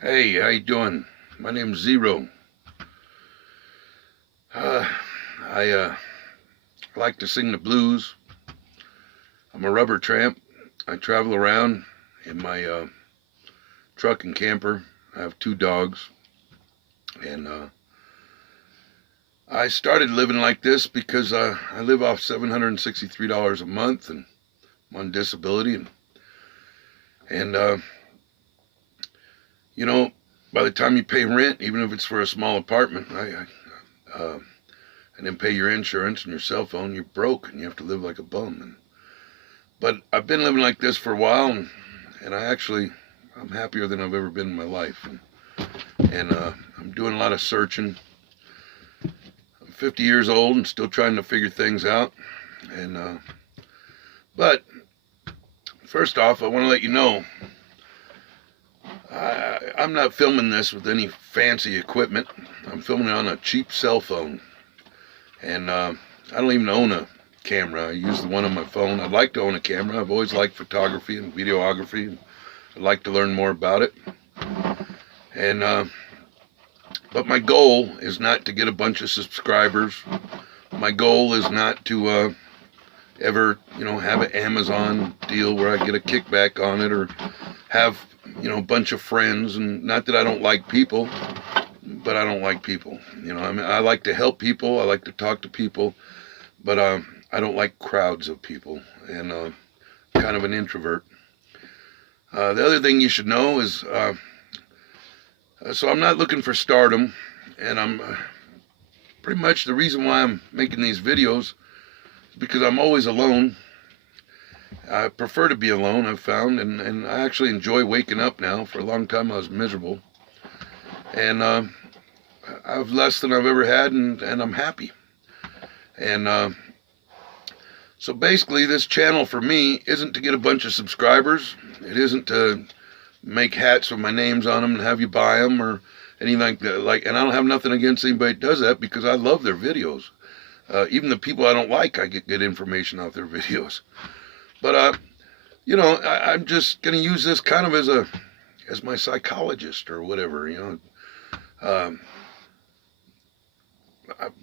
Hey, how you doing? My name's Zero. I like to sing the blues. I'm a rubber tramp. I travel around in my truck and camper. I have two dogs, and I started living like this because I live off $763 a month, and I'm on disability, and you know, by the time you pay rent, even if it's for a small apartment, and then pay your insurance and your cell phone, you're broke and you have to live like a bum. But I've been living like this for a while, and I'm happier than I've ever been in my life. And I'm doing a lot of searching. I'm 50 years old and still trying to figure things out. But first off, I want to let you know I'm not filming this with any fancy equipment. I'm filming it on a cheap cell phone. And I don't even own a camera. I use the one on my phone. I'd like to own a camera. I've always liked photography and videography. And I'd like to learn more about it. And but my goal is not to get a bunch of subscribers. My goal is not to ever, have an Amazon deal where I get a kickback on it, or have, a bunch of friends. And not that I don't like people, but I don't like people. I like to help people. I like to talk to people, but I don't like crowds of people, and kind of an introvert. The other thing you should know is, so I'm not looking for stardom, and I'm pretty much the reason why I'm making these videos is because I'm always alone. I prefer to be alone, I've found, and I actually enjoy waking up now. For a long time I was miserable, and I have less than I've ever had, and I'm happy. And so basically, this channel for me isn't to get a bunch of subscribers. It isn't to make hats with my names on them and have you buy them or anything like that. And I don't have nothing against anybody that does that, because I love their videos. Even the people I don't like, I get good information off their videos. But I'm just gonna use this kind of as my psychologist or whatever. I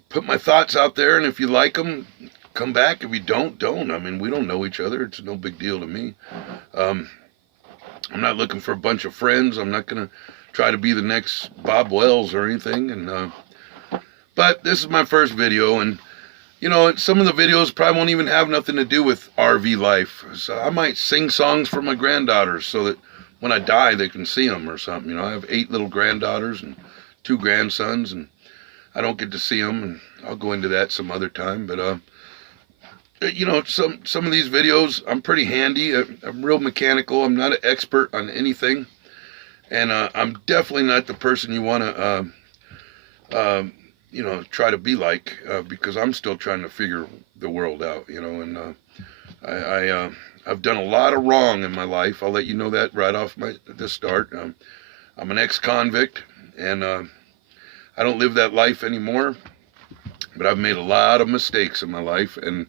put my thoughts out there, and if you like them, come back. If you don't. I mean, we don't know each other. It's no big deal to me. I'm not looking for a bunch of friends. I'm not going to try to be the next Bob Wells or anything. But this is my first video, and some of the videos probably won't even have nothing to do with RV life. So I might sing songs for my granddaughters so that when I die, they can see them or something. I have 8 little granddaughters and 2 grandsons, and I don't get to see them, and I'll go into that some other time. But some of these videos, I'm pretty handy. I'm real mechanical. I'm not an expert on anything, and I'm definitely not the person you want to try to be like, because I'm still trying to figure the world out. And I've done a lot of wrong in my life. I'll let you know that right off the start. I'm an ex-convict, and I don't live that life anymore, but I've made a lot of mistakes in my life, and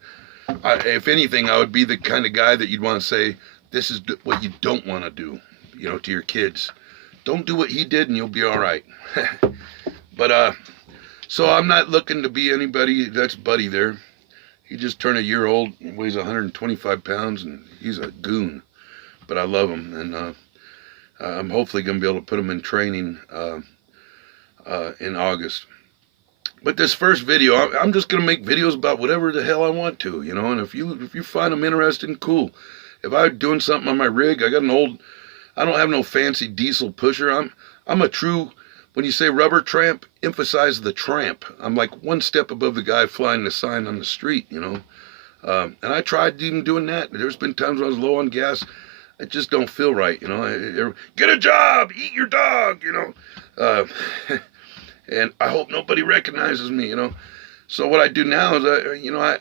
if anything, I would be the kind of guy that you'd want to say, this is what you don't want to do, to your kids. Don't do what he did and you'll be all right. But so I'm not looking to be anybody. That's Buddy there. He just turned a year old, weighs 125 pounds, and he's a goon, but I love him, and I'm hopefully going to be able to put him in training in August. But this first video, I'm just going to make videos about whatever the hell I want to, and if you find them interesting, cool. If I'm doing something on my rig, I don't have no fancy diesel pusher. I'm a true, when you say rubber tramp, emphasize the tramp. I'm like one step above the guy flying the sign on the street, and I tried even doing that. There's been times when I was low on gas. I just don't feel right, get a job, eat your dog, and I hope nobody recognizes me, So what I do now is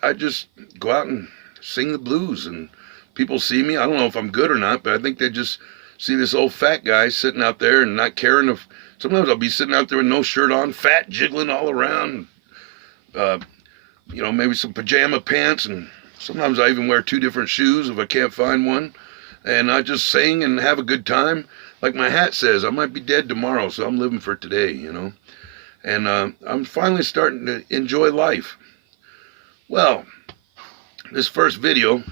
I just go out and sing the blues, and people see me. I don't know if I'm good or not, but I think they just see this old fat guy sitting out there and not caring if, sometimes I'll be sitting out there with no shirt on, fat, jiggling all around, maybe some pajama pants, and sometimes I even wear 2 different shoes if I can't find one, and I just sing and have a good time. like my hat says, I might be dead tomorrow, so I'm living for today, you know. And I'm finally starting to enjoy life. Well, this first video,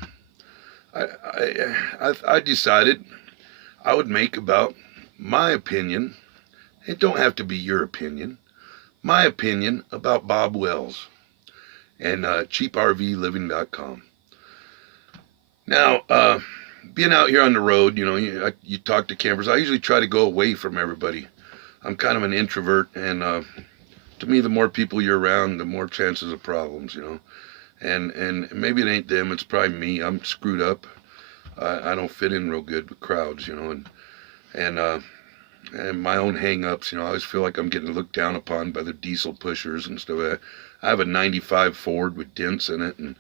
I decided I would make about my opinion. It don't have to be your opinion. My opinion about Bob Wells and cheaprvliving.com. Now, being out here on the road, you know, you talk to campers. I usually try to go away from everybody. I'm kind of an introvert, and to me, the more people you're around, the more chances of problems, you know. And maybe it ain't them, it's probably me. I'm screwed up. I don't fit in real good with crowds, you know, and my own hang-ups, you know. I always feel like I'm getting looked down upon by the diesel pushers and stuff. I have a 95 Ford with dents in it, and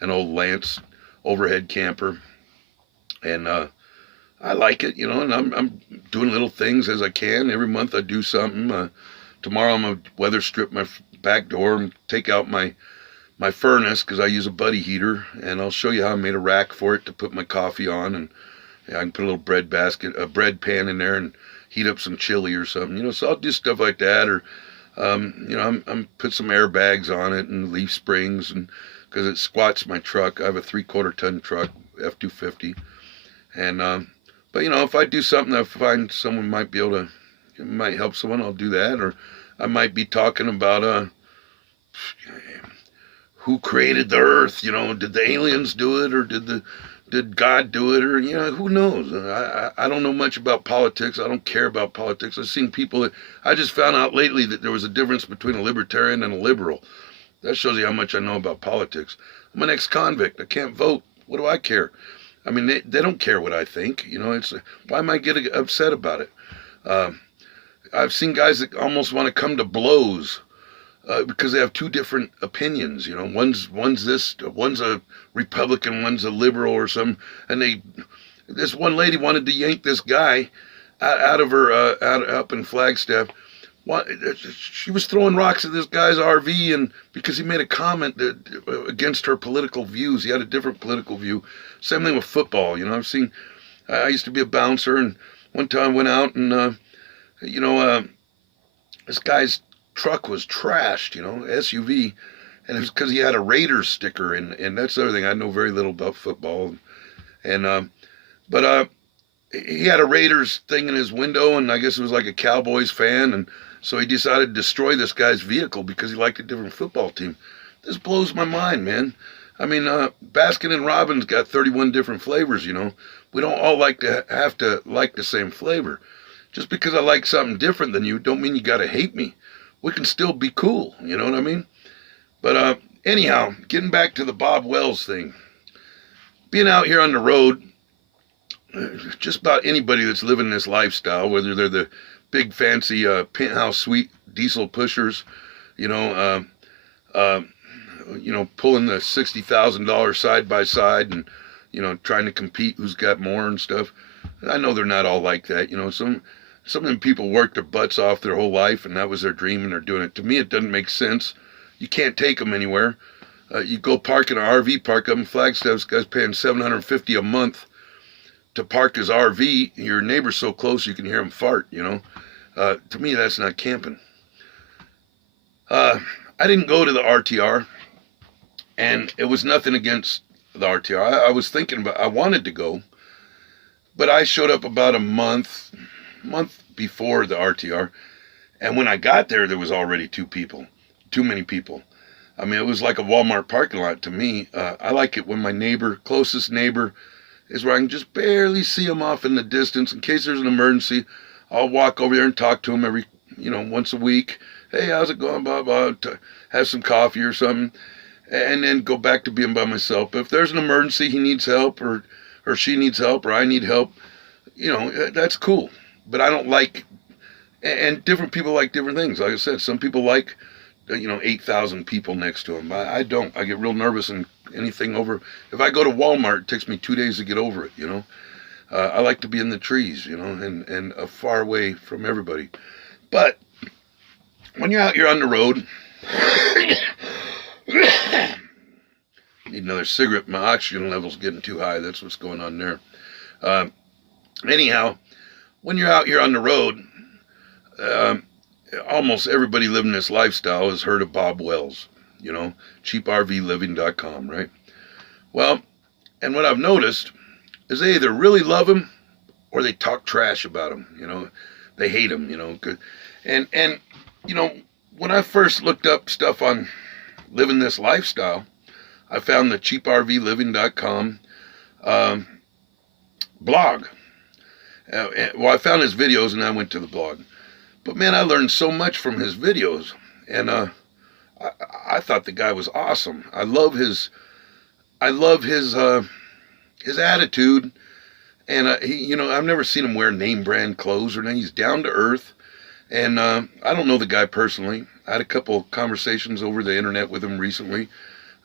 an old Lance overhead camper, and I like it, you know, and I'm doing little things as I can. Every month I do something. Tomorrow I'm gonna weather strip my back door and take out my furnace, because I use a buddy heater, and I'll show you how I made a rack for it to put my coffee on, and I can put a little bread basket, a bread pan in there, and heat up some chili or something, you know. So I'll do stuff like that, or you know, I'm put some airbags on it and leaf springs, and because it squats my truck. I have a 3/4 ton truck, F-250, and but you know, if I do something I find someone might be able to, it might help someone, I'll do that. Or I might be talking about who created the earth, you know, did the aliens do it, or did God do it, or, you know, who knows? I don't know much about politics. I don't care about politics. I've seen people that, I just found out lately that there was a difference between a libertarian and a liberal. That shows you how much I know about politics. I'm an ex-convict. I can't vote. What do I care? I mean, they don't care what I think. You know, it's, why am I getting upset about it? I've seen guys that almost want to come to blows because they have two different opinions. You know, one's this, one's a Republican, one's a liberal or something. And this one lady wanted to yank this guy out of her, up in Flagstaff. She was throwing rocks at this guy's RV, and because he made a comment against her political views. He had a different political view. Same thing with football. You know, I used to be a bouncer, and one time I went out, and you know, this guy's truck was trashed, you know, SUV, and it was because he had a Raiders sticker, and that's the other thing. I know very little about football, and but he had a Raiders thing in his window, and I guess it was like a Cowboys fan, and so he decided to destroy this guy's vehicle because he liked a different football team. This blows my mind, man. I mean, Baskin and Robbins got 31 different flavors, you know. We don't all have to like the same flavor. Just because I like something different than you don't mean you gotta hate me. We can still be cool, you know what I mean? But anyhow, getting back to the Bob Wells thing. Being out here on the road, just about anybody that's living this lifestyle, whether they're the big fancy penthouse suite diesel pushers, you know, pulling the $60,000 side by side, and, you know, trying to compete who's got more and stuff. I know they're not all like that, you know. Some of them people worked their butts off their whole life, and that was their dream, and they're doing it. To me, it doesn't make sense. You can't take them anywhere. You go park in an RV park up in Flagstaff, this guy's paying $750 a month to park his RV. Your neighbor's so close you can hear him fart, you know. To me, that's not camping. I didn't go to the RTR, and it was nothing against the RTR. I was thinking about, I wanted to go, but I showed up about a month before the RTR, and when I got there was already too many people. I mean, it was like a Walmart parking lot to me. I like it when my closest neighbor, is where I can just barely see him off in the distance. In case there's an emergency, I'll walk over there and talk to him every, you know, once a week. Hey, how's it going? Blah, blah, have some coffee or something, and then go back to being by myself. But if there's an emergency, he needs help, or she needs help, or I need help, you know, that's cool. But I don't like, and different people like different things. Like I said, some people like, you know, 8,000 people next to them. I don't. I get real nervous, and anything over, if I go to Walmart, it takes me 2 days to get over it, you know. I like to be in the trees, you know, and far away from everybody. But when you're out here on the road, need another cigarette. My oxygen level's getting too high. That's what's going on there. Anyhow, when you're out here on the road, um, almost everybody living this lifestyle has heard of Bob Wells, you know, cheaprvliving.com, right? Well, and what I've noticed is they either really love him or they talk trash about him, you know. They hate him, you know. And you know, when I first looked up stuff on living this lifestyle, I found the cheaprvliving.com blog. Well, I found his videos and I went to the blog. But man, I learned so much from his videos, and I thought the guy was awesome. I love his attitude, and he, you know, I've never seen him wear name brand clothes or anything. He's down to earth, and I don't know the guy personally. I had a couple conversations over the internet with him recently,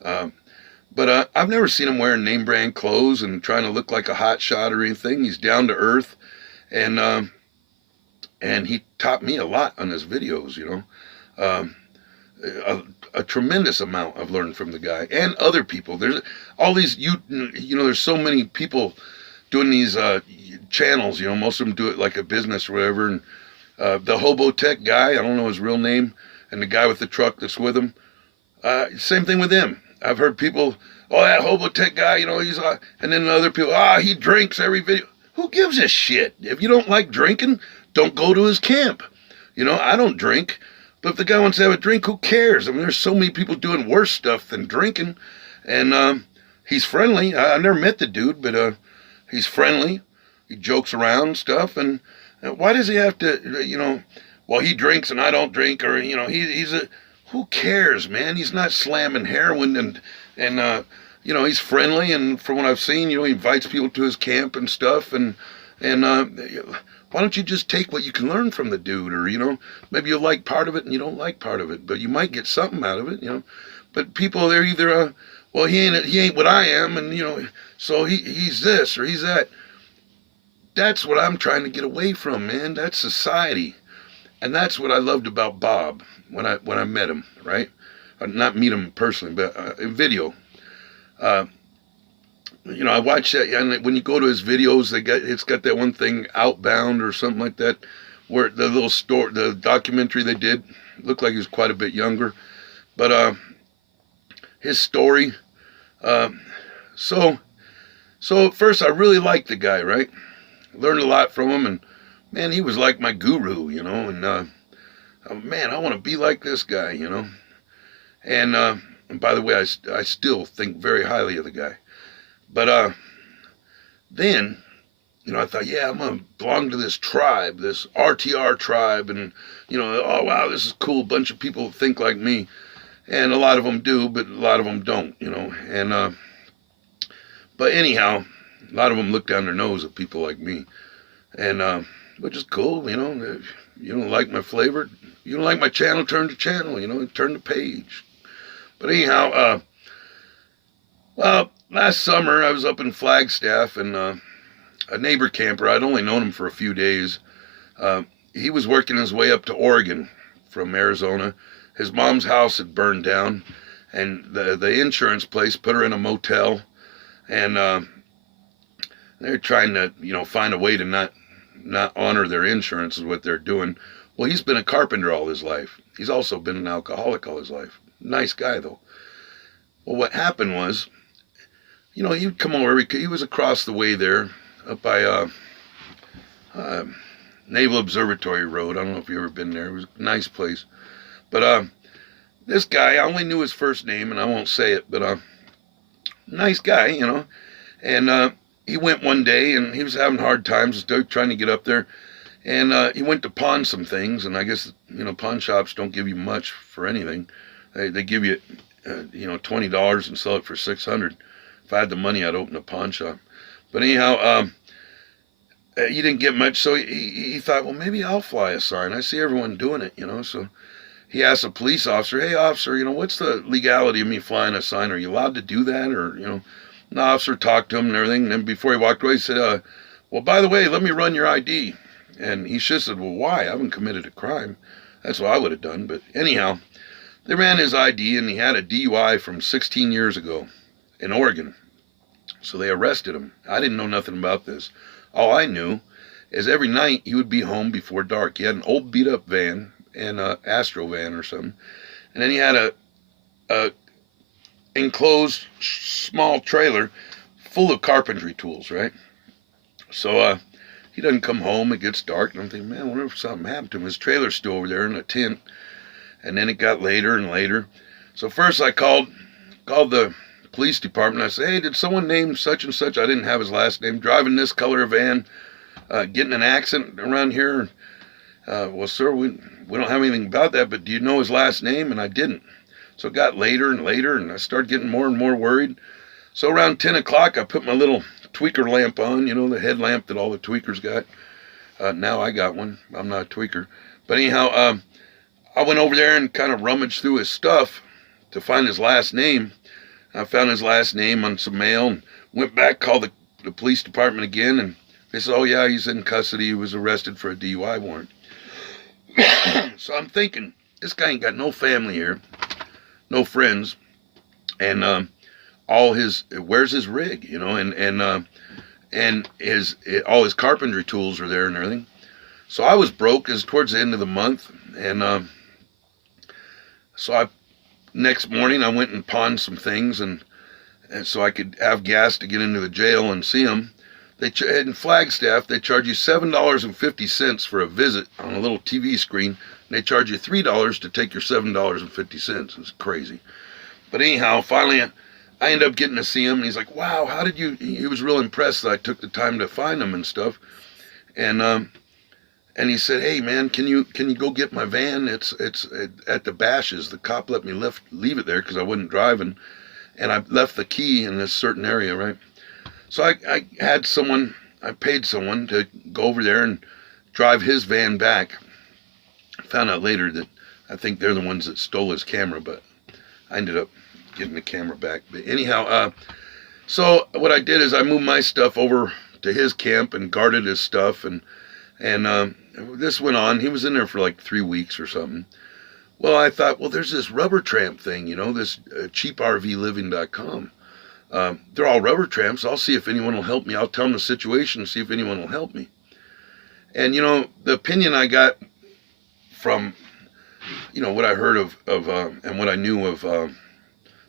but I've never seen him wearing name brand clothes and trying to look like a hot shot or anything. He's down to earth, and he taught me a lot on his videos, you know. A tremendous amount I've learned from the guy and other people. There's all these, you know, there's so many people doing these channels, you know, most of them do it like a business or whatever. And the hobotech guy, I don't know his real name, and the guy with the truck that's with him, same thing with him. I've heard people, oh, that hobotech guy, you know, he's, and then other people, he drinks every video. Who gives a shit? If you don't like drinking, don't go to his camp. You know, I don't drink, but if the guy wants to have a drink, who cares? I mean, there's so many people doing worse stuff than drinking, and he's friendly. I never met the dude, but he's friendly. He jokes around and stuff, and why does he have to, you know, well, he drinks and I don't drink, or, you know, who cares, man? He's not slamming heroin, and you know, he's friendly, and from what I've seen, you know, he invites people to his camp and stuff, and why don't you just take what you can learn from the dude, or, you know, maybe you like part of it and you don't like part of it, but you might get something out of it, you know. But people, they're either, well, he ain't what I am, and, you know, so he's this or he's that. That's what I'm trying to get away from, man. That's society, and that's what I loved about Bob when I met him, right? Not meet him personally, but in video. You know, I watch that, and when you go to his videos, it's got that one thing, Outbound or something like that, where the little the documentary they did, looked like he was quite a bit younger, but his story. So at first I really liked the guy, right? Learned a lot from him, and man, he was like my guru, you know, and man, I want to be like this guy, you know, and by the way, I still think very highly of the guy. But then, you know, I thought, yeah, I'm going to belong to this tribe, this RTR tribe, and, you know, oh, wow, this is cool, bunch of people think like me, and a lot of them do, but a lot of them don't, you know, and, but anyhow, a lot of them look down their nose at people like me, and, which is cool, you know. If you don't like my flavor, you don't like my channel, turn the channel, you know, turn the page. But anyhow, well, last summer I was up in Flagstaff, and a neighbor camper, I'd only known him for a few days, he was working his way up to Oregon from Arizona. His mom's house had burned down, and the insurance place put her in a motel, and they're trying to, you know, find a way to not honor their insurance is what they're doing. Well, he's been a carpenter all his life. He's also been an alcoholic all his life. Nice guy, though. Well, what happened was, you know, he'd come over, he was across the way there, up by Naval Observatory Road. I don't know if you've ever been there. It was a nice place. But this guy, I only knew his first name, and I won't say it, but nice guy, you know. And he went one day, and he was having hard times trying to get up there. And he went to pawn some things, and I guess, you know, pawn shops don't give you much for anything. They give you, you know, $20 and sell it for $600. If I had the money, I'd open a pawn shop. But anyhow, he didn't get much, so he thought, well, maybe I'll fly a sign. I see everyone doing it, you know. So he asked a police officer, hey, officer, you know, what's the legality of me flying a sign? Are you allowed to do that? Or, you know, the officer talked to him and everything. And then before he walked away, he said, well, by the way, let me run your ID. And he just said, well, why? I haven't committed a crime. That's what I would have done. But anyhow, they ran his ID, and he had a DUI from 16 years ago in Oregon. So they arrested him. I didn't know nothing about this. All I knew is every night he would be home before dark. He had an old beat up van, and Astro van or something, and then he had a enclosed small trailer full of carpentry tools, right? So he doesn't come home. It gets dark, and I'm thinking, man, I wonder if something happened to him. His trailer's still over there in a tent, and then it got later and later. So first I called the police department. I said, hey, did someone named such and such? I didn't have his last name. Driving this color van, getting an accident around here. Well, sir, we don't have anything about that, but do you know his last name? And I didn't. So it got later and later, and I started getting more and more worried. So around 10 o'clock, I put my little tweaker lamp on, the headlamp that all the tweakers got. Now I got one. I'm not a tweaker. But anyhow, I went over there and kind of rummaged through his stuff to find his last name. I found his last name on some mail and went back, called the police department again, and they said, oh yeah, he's in custody. He was arrested for a DUI warrant. So I'm thinking, this guy ain't got no family here, no friends, and where's his rig, and all his carpentry tools are there and everything. So I was broke. It was towards the end of the month, and so next morning I went and pawned some things, and so I could have gas to get into the jail and see him. In Flagstaff, they charge you $7.50 for a visit on a little TV screen, and they charge you $3 to take your $7.50. It's crazy. But anyhow, finally, I ended up getting to see him, and he's like, wow, how did you, he was real impressed that I took the time to find him and stuff. And he said, hey man, can you go get my van? It's at the Bashes. The cop let me leave it there because I wasn't driving, and I left the key in this certain area, right? So I paid someone to go over there and drive his van back. I found out later that I think they're the ones that stole his camera, but I ended up getting the camera back. But anyhow, so what I did is I moved my stuff over to his camp and guarded his stuff, and this went on. He was in there for like 3 weeks or something. Well, I thought, well, there's this rubber tramp thing, this cheaprvliving.com. They're all rubber tramps. I'll see if anyone will help me. I'll tell them the situation and see if anyone will help me. And, the opinion I got from, what I heard of and what I knew of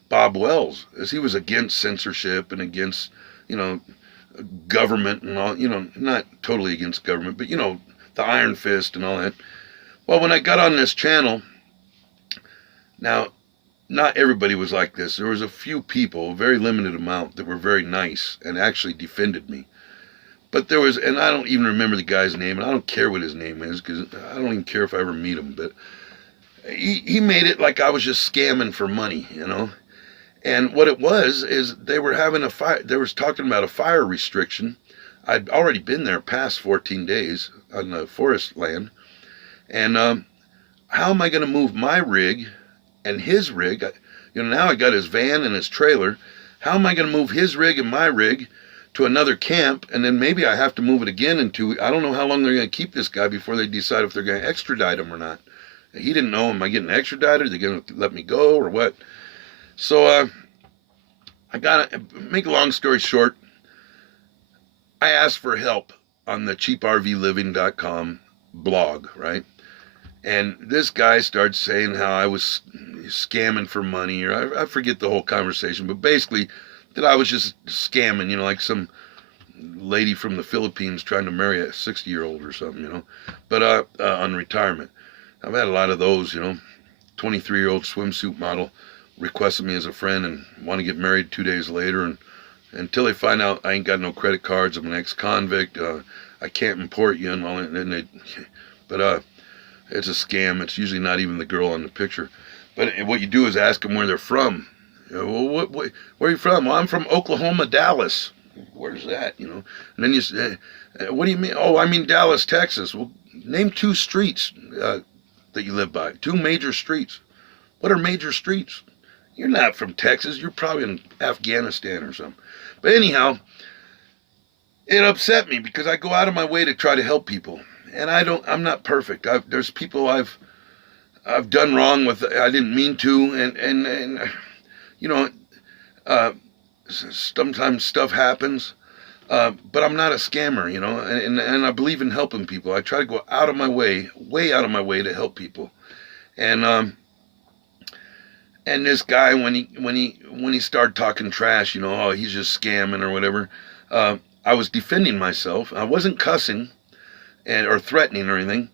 Bob Wells is he was against censorship and against, government and all, not totally against government, but, the iron fist and all that. Well, when I got on this channel, now, not everybody was like this. There was a few people, a very limited amount, that were very nice and actually defended me. But there was, and I don't even remember the guy's name, and I don't care what his name is, because I don't even care if I ever meet him, but he made it like I was just scamming for money, And what it was is they were having a fire, they was talking about a fire restriction. I'd already been there past 14 days on the forest land. And how am I going to move my rig and his rig? Now I got his van and his trailer. How am I going to move his rig and my rig to another camp? And then maybe I have to move it again I don't know how long they're going to keep this guy before they decide if they're going to extradite him or not. He didn't know, am I getting extradited? Are they going to let me go or what? So I got to make a long story short. I asked for help on the cheaprvliving.com blog, right? And this guy started saying how I was scamming for money, or I forget the whole conversation, but basically that I was just scamming, like some lady from the Philippines trying to marry a 60-year-old or something, but on retirement. I've had a lot of those, 23-year-old swimsuit model requested me as a friend and want to get married 2 days later, and until they find out I ain't got no credit cards, I'm an ex-convict, I can't import you, and all that, but it's a scam. It's usually not even the girl on the picture. But what you do is ask them where they're from. Well, where are you from? Well, I'm from Oklahoma, Dallas. Where's that, And then you say, what do you mean? Oh, I mean Dallas, Texas. Well, name 2 streets that you live by. 2 major streets. What are major streets? You're not from Texas. You're probably in Afghanistan or something. But anyhow, it upset me because I go out of my way to try to help people. And I'm not perfect. There's people I've done wrong with. I didn't mean to. And sometimes stuff happens. But I'm not a scammer, you know, and I believe in helping people. I try to go out of my way, way out of my way to help people. And and this guy, when he started talking trash, you know, oh, he's just scamming or whatever. I was defending myself. I wasn't cussing or threatening or anything.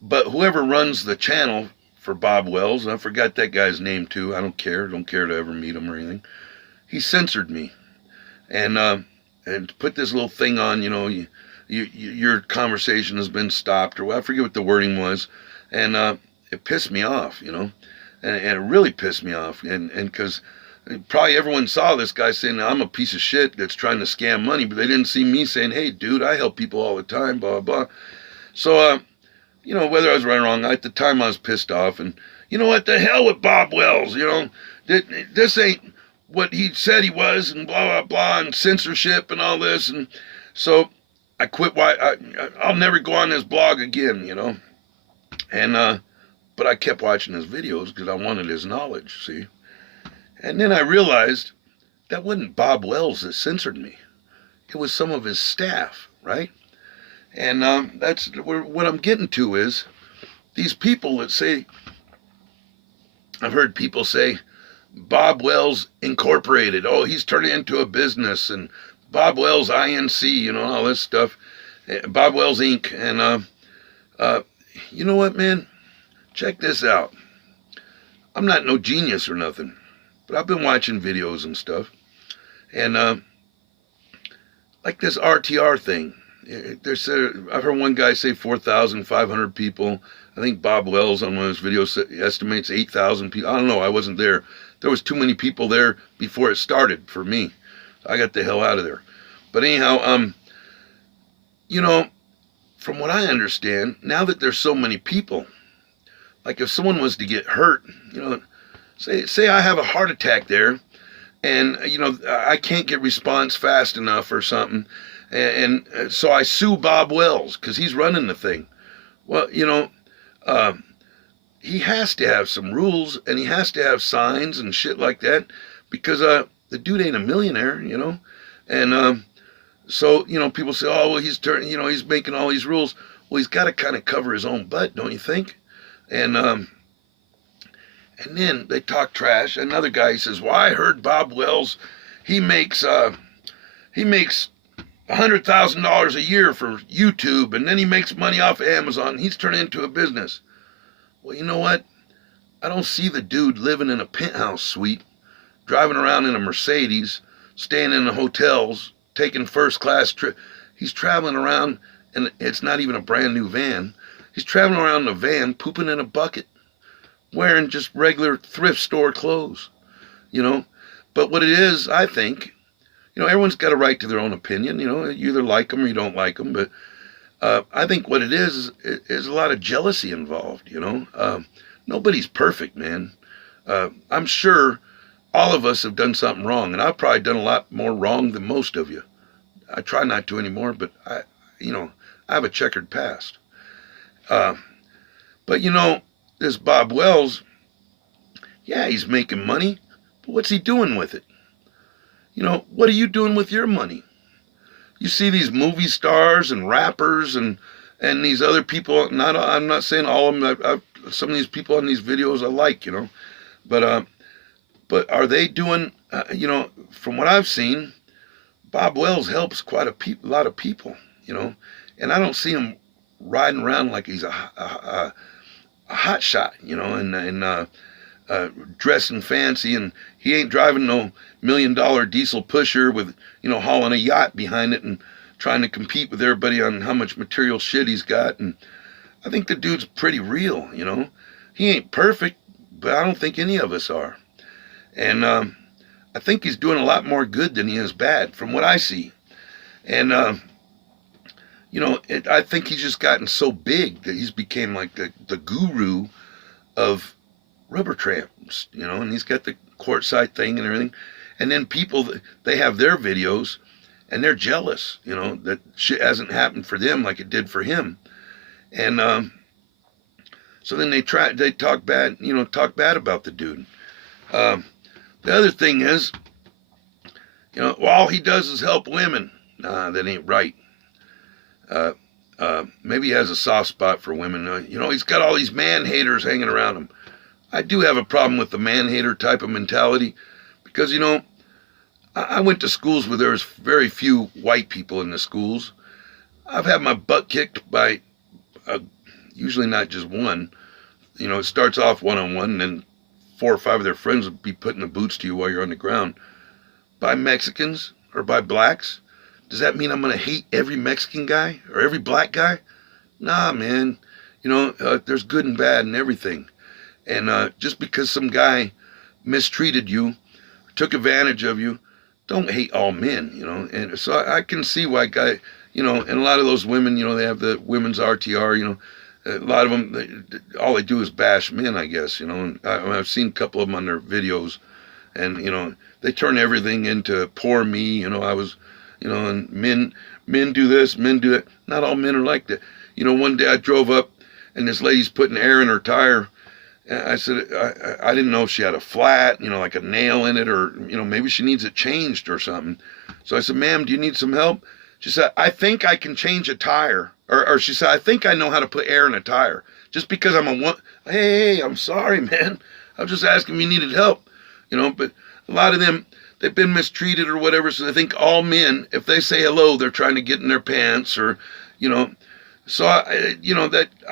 But whoever runs the channel for Bob Wells, I forgot that guy's name too. I don't care. Don't care to ever meet him or anything. He censored me and put this little thing on. You know, your conversation has been stopped, or I forget what the wording was, and it pissed me off. You know, and it really pissed me off, and because probably everyone saw this guy saying I'm a piece of shit that's trying to scam money, but they didn't see me saying, hey, dude, I help people all the time, blah, blah. So, you know, whether I was right or wrong, at the time I was pissed off, and you know what, the hell with Bob Wells, you know, this ain't what he said he was, and blah, blah, blah, and censorship and all this, and so I quit. I'll never go on his blog again, you know, and, but I kept watching his videos because I wanted his knowledge, see. And then I realized that wasn't Bob Wells that censored me. It was some of his staff, right? And that's what I'm getting to is these people that say, I've heard people say, Bob Wells Incorporated. Oh, he's turning into a business. And Bob Wells Inc., you know, all this stuff. Bob Wells Inc. And you know what, man? Check this out. I'm not no genius or nothing. But I've been watching videos and stuff, and like this RTR thing. I've heard one guy say 4,500 people. I think Bob Wells on one of his videos estimates 8,000 people. I don't know. I wasn't there. There was too many people there before it started for me. I got the hell out of there. But anyhow, you know, from what I understand, now that there's so many people, like if someone was to get hurt, you know. Say I have a heart attack there, and you know I can't get response fast enough or something, and so I sue Bob Wells because he's running the thing. Well, you know, he has to have some rules and he has to have signs and shit like that because the dude ain't a millionaire, you know, and so you know people say, oh well he's making all these rules. Well, he's got to kind of cover his own butt, don't you think? And then they talk trash. Another guy says, well, I heard Bob Wells, he makes $100,000 a year for YouTube, and then he makes money off of Amazon. He's turned into a business. Well, you know what? I don't see the dude living in a penthouse suite, driving around in a Mercedes, staying in the hotels, taking first class trip. He's traveling around, and it's not even a brand new van. He's traveling around in a van, pooping in a bucket, wearing just regular thrift store clothes, you know. But what it is, I think, you know, everyone's got a right to their own opinion, you know. You either like them or you don't like them. But I think what it is a lot of jealousy involved, you know. Nobody's perfect, man. I'm sure all of us have done something wrong, and I've probably done a lot more wrong than most of you. I try not to anymore, but I have a checkered past. But, you know, this Bob Wells, yeah, he's making money, but what's he doing with it? You know, what are you doing with your money? You see these movie stars and rappers and these other people. I'm not saying all of them. Some of these people on these videos I like, you know, but are they doing? You know, from what I've seen, Bob Wells helps quite a lot of people, you know, and I don't see him riding around like he's a hot shot, you know, and dressing fancy, and he ain't driving no $1 million diesel pusher with, you know, hauling a yacht behind it and trying to compete with everybody on how much material shit he's got. And I think the dude's pretty real, you know. He ain't perfect, but I don't think any of us are. And I think he's doing a lot more good than he is bad, from what I see. And you know, I think he's just gotten so big that he's became like the guru of rubber tramps, you know, and he's got the courtside thing and everything. And then people, they have their videos and they're jealous, you know, that shit hasn't happened for them like it did for him. And so then they talk bad, you know, talk bad about the dude. The other thing is, you know, well, all he does is help women. Nah, that ain't right. Uh, Maybe he has a soft spot for women. He's got all these man haters hanging around him. I do have a problem with the man hater type of mentality because, I went to schools where there was very few white people in the schools. I've had my butt kicked by usually not just one. It starts off one-on-one, and then 4 or 5 of their friends would be putting the boots to you while you're on the ground. By Mexicans or by blacks? Does that mean I'm going to hate every Mexican guy or every black guy? Nah, man. There's good and bad in everything. And just because some guy mistreated you, took advantage of you, don't hate all men, And so I can see why and a lot of those women, they have the women's RTR, a lot of them, all they do is bash men, I guess, And I've seen a couple of them on their videos, and, they turn everything into poor me, I was, and men do this, men do that. Not all men are like that. One day I drove up, and this lady's putting air in her tire. And I said, I didn't know if she had a flat, like a nail in it, or, maybe she needs it changed or something. So I said, ma'am, do you need some help? She said, I think I can change a tire. Or she said, I think I know how to put air in a tire. Just because I'm hey, I'm sorry, man. I was just asking if you needed help. But a lot of them, they've been mistreated or whatever, so they think all men, if they say hello, they're trying to get in their pants or, So, I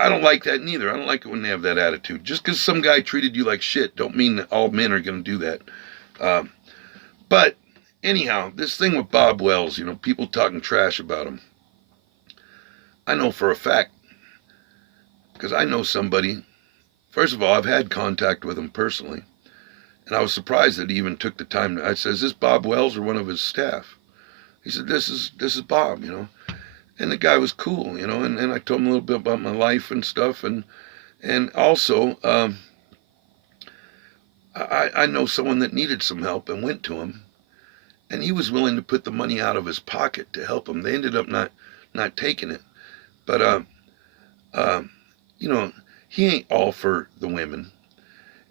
don't like that neither. I don't like it when they have that attitude. Just because some guy treated you like shit don't mean that all men are going to do that. But anyhow, this thing with Bob Wells, people talking trash about him. I know for a fact, because I know somebody. First of all, I've had contact with him personally. And I was surprised that he even took the time. I said, is this Bob Wells or one of his staff? He said, this is Bob, And the guy was cool, and I told him a little bit about my life and stuff. And also, I know someone that needed some help and went to him. And he was willing to put the money out of his pocket to help him. They ended up not taking it. But, he ain't all for the women.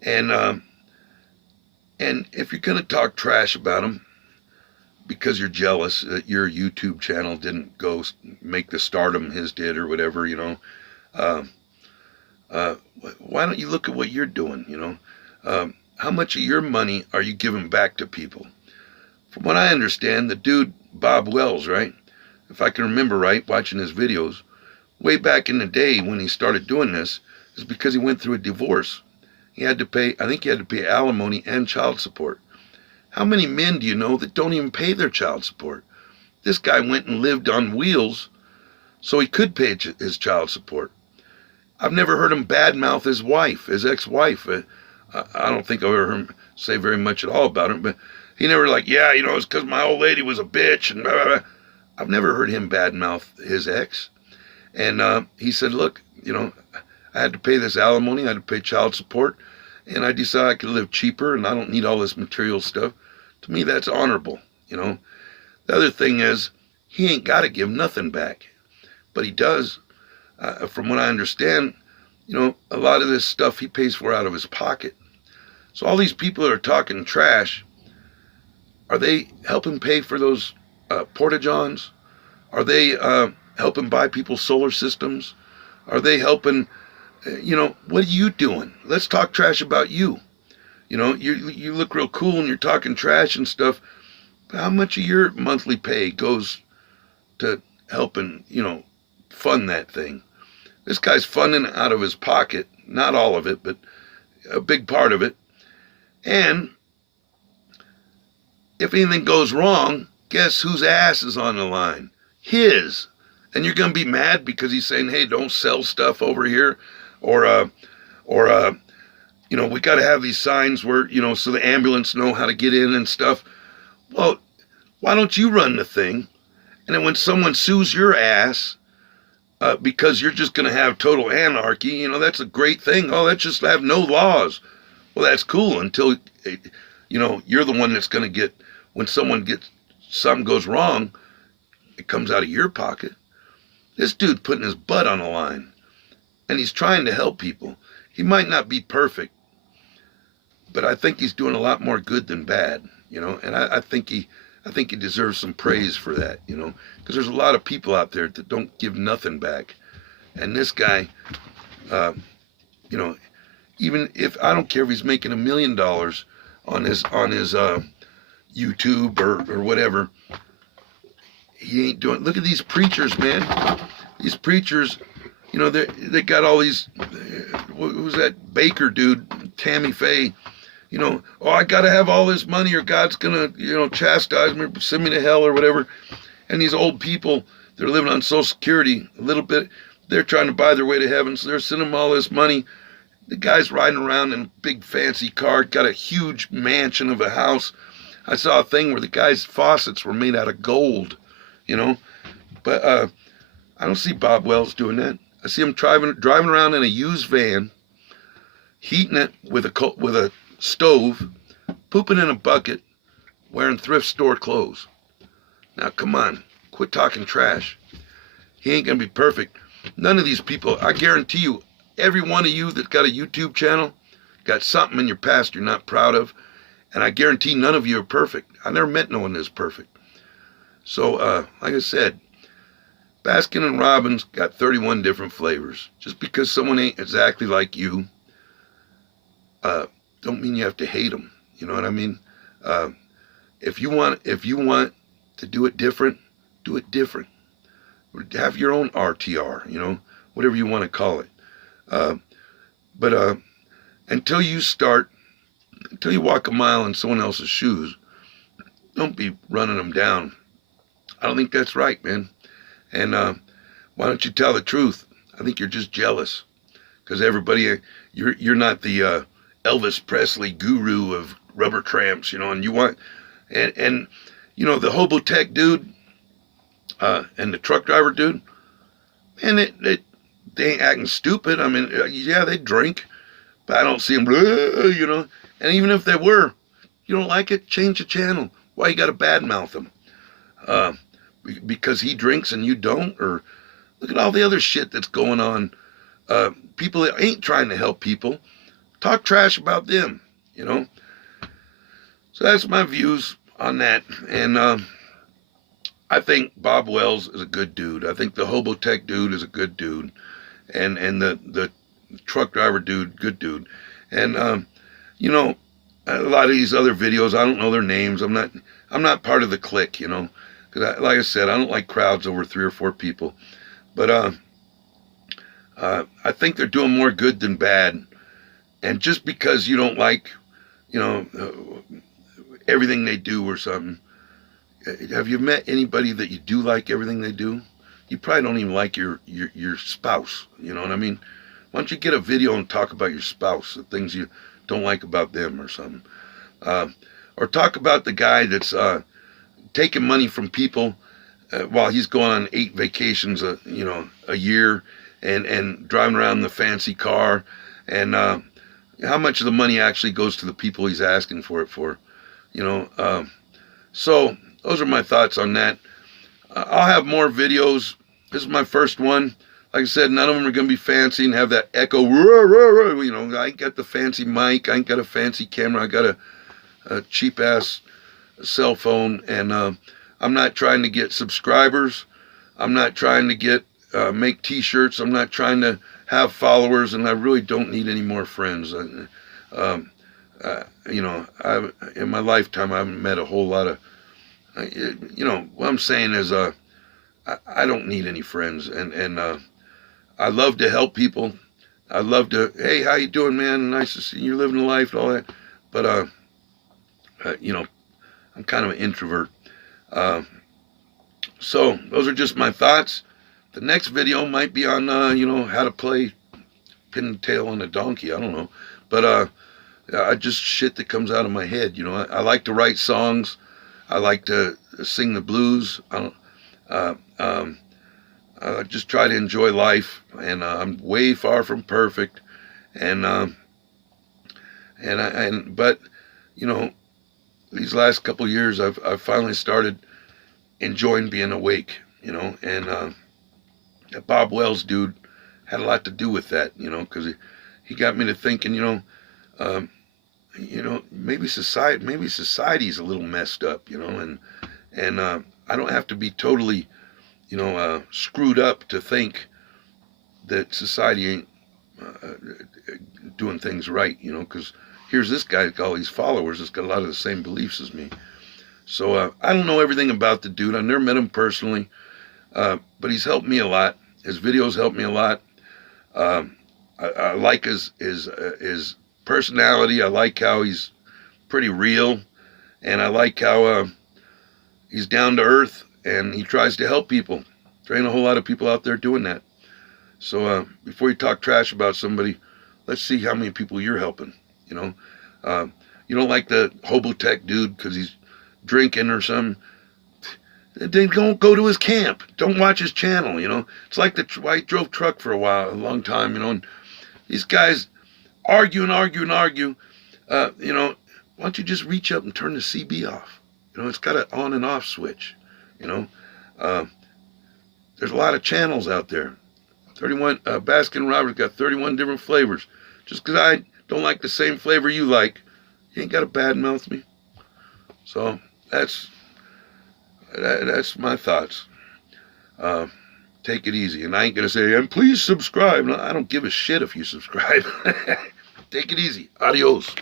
And if you're going to talk trash about him, because you're jealous that your YouTube channel didn't go make the stardom his did or whatever, why don't you look at what you're doing, How much of your money are you giving back to people? From what I understand, the dude, Bob Wells, right? If I can remember right, watching his videos, way back in the day when he started doing this, is because he went through a divorce. I think he had to pay alimony and child support. How many men do you know that don't even pay their child support? This guy went and lived on wheels so he could pay his child support. I've never heard him badmouth his wife, his ex-wife. I don't think I've ever heard him say very much at all about him, but he never it's because my old lady was a bitch and blah, blah, blah. I've never heard him badmouth his ex. And he said, look, I had to pay this alimony, I had to pay child support, and I decided I could live cheaper and I don't need all this material stuff. To me, that's honorable, The other thing is, he ain't got to give nothing back, but he does. From what I understand, a lot of this stuff he pays for out of his pocket. So all these people that are talking trash, are they helping pay for those porta-johns? Are they helping buy people's solar systems? Are they helping, what are you doing? Let's talk trash about you. You look real cool and you're talking trash and stuff, but how much of your monthly pay goes to helping, fund that thing? This guy's funding out of his pocket, not all of it, but a big part of it. And if anything goes wrong, guess whose ass is on the line? His. And you're going to be mad because he's saying, hey, don't sell stuff over here, or we got to have these signs where, so the ambulance know how to get in and stuff. Well, why don't you run the thing? And then when someone sues your ass because you're just going to have total anarchy, that's a great thing. Oh, let's just have no laws. Well, that's cool until, you're the one that's going to get, when something goes wrong, it comes out of your pocket. This dude's putting his butt on the line, and he's trying to help people. He might not be perfect, but I think he's doing a lot more good than bad, and I think I think he deserves some praise for that, you know, because there's a lot of people out there that don't give nothing back. And this guy, you know, even if I don't care if he's making $1 million on his YouTube or whatever, he ain't doing. Look at these preachers, man. These preachers, you know, they got all these. What was that Baker dude, Tammy Faye? You know, oh, I got to have all this money or God's gonna, you know, chastise me, send me to hell or whatever. And these old people, they're living on Social Security a little bit. They're trying to buy their way to heaven, so they're sending them all this money. The guy's riding around in a big fancy car, got a huge mansion of a house. I saw a thing where the guy's faucets were made out of gold, you know. But I don't see Bob Wells doing that. I see him driving around in a used van, heating it with a stove, pooping in a bucket, wearing thrift store clothes. Now, come on, quit talking trash. He ain't gonna be perfect. None of these people, I guarantee you, every one of you that's got a YouTube channel got something in your past you're not proud of, and I guarantee none of you are perfect. I never met no one that's perfect. So, like I said, Baskin & Robbins got 31 different flavors. Just because someone ain't exactly like you, don't mean you have to hate them. You know what I mean? If you want to do it different, do it different. Have your own RTR, you know, whatever you want to call it. But until you walk a mile in someone else's shoes, don't be running them down. I don't think that's right, man. And why don't you tell the truth? I think you're just jealous because everybody, you're not the Elvis Presley guru of rubber tramps, you know, and you want, and you know, the hobotech dude and the truck driver dude, man, they ain't acting stupid. I mean, yeah, they drink, but I don't see them, you know. And even if they were, you don't like it, change the channel. Why you got to badmouth them? Because he drinks and you don't? Or look at all the other shit that's going on. People that ain't trying to help people, talk trash about them, you know. So that's my views on that. And I think Bob Wells is a good dude. I think the hobotech dude is a good dude. And the truck driver dude, good dude. And you know, a lot of these other videos, I don't know their names. I'm not part of the clique, you know, because like I said, I don't like crowds over 3 or 4 people. But I think they're doing more good than bad. And just because you don't like, you know, everything they do or something, have you met anybody that you do like everything they do? You probably don't even like your spouse, you know what I mean? Why don't you get a video and talk about your spouse, the things you don't like about them or something. Or talk about the guy that's taking money from people while he's going on 8 vacations a year and driving around in the fancy car, and how much of the money actually goes to the people he's asking for it for, you know. So those are my thoughts on that. I'll have more videos. This is my first one. Like I said, none of them are going to be fancy and have that echo. You know, I ain't got the fancy mic. I ain't got a fancy camera. I got a cheap-ass cell phone. And I'm not trying to get subscribers. I'm not trying to get make T-shirts. I'm not trying to have followers. And I really don't need any more friends. You know, in my lifetime, I haven't met a whole lot of... you know, what I'm saying is I don't need any friends. And I love to help people. I love to, hey, how you doing, man? Nice to see you living a life and all that. But, you know, I'm kind of an introvert. So those are just my thoughts. The next video might be on, you know, how to play pin and tail on a donkey. I don't know. But I just shit that comes out of my head. You know, I like to write songs. I like to sing the blues. I just try to enjoy life, and I'm way far from perfect. But you know, these last couple years, I've finally started enjoying being awake. You know, and that Bob Wells dude had a lot to do with that. You know, because he got me to thinking. You know, maybe society's a little messed up. You know, And I don't have to be totally, screwed up to think that society ain't doing things right, because here's this guy got all these followers that's got a lot of the same beliefs as me. So I don't know everything about the dude. I've never met him personally, but he's helped me a lot. His videos helped me a lot. I like his personality. I like how he's pretty real, and I like how he's down to earth, and he tries to help people. There ain't a whole lot of people out there doing that. So before you talk trash about somebody, let's see how many people you're helping. You don't like the hobotech dude because he's drinking or something. Then don't go to his camp. Don't watch his channel. It's like I drove truck for a long time. And these guys argue and argue and argue. Why don't you just reach up and turn the CB off? It's got an on and off switch. There's a lot of channels out there. 31 Baskin Robbins got 31 different flavors. Just because I don't like the same flavor you like, you ain't got to badmouth me. So that's my thoughts. Take it easy. And I ain't going to say, and please subscribe. No, I don't give a shit if you subscribe. Take it easy. Adios.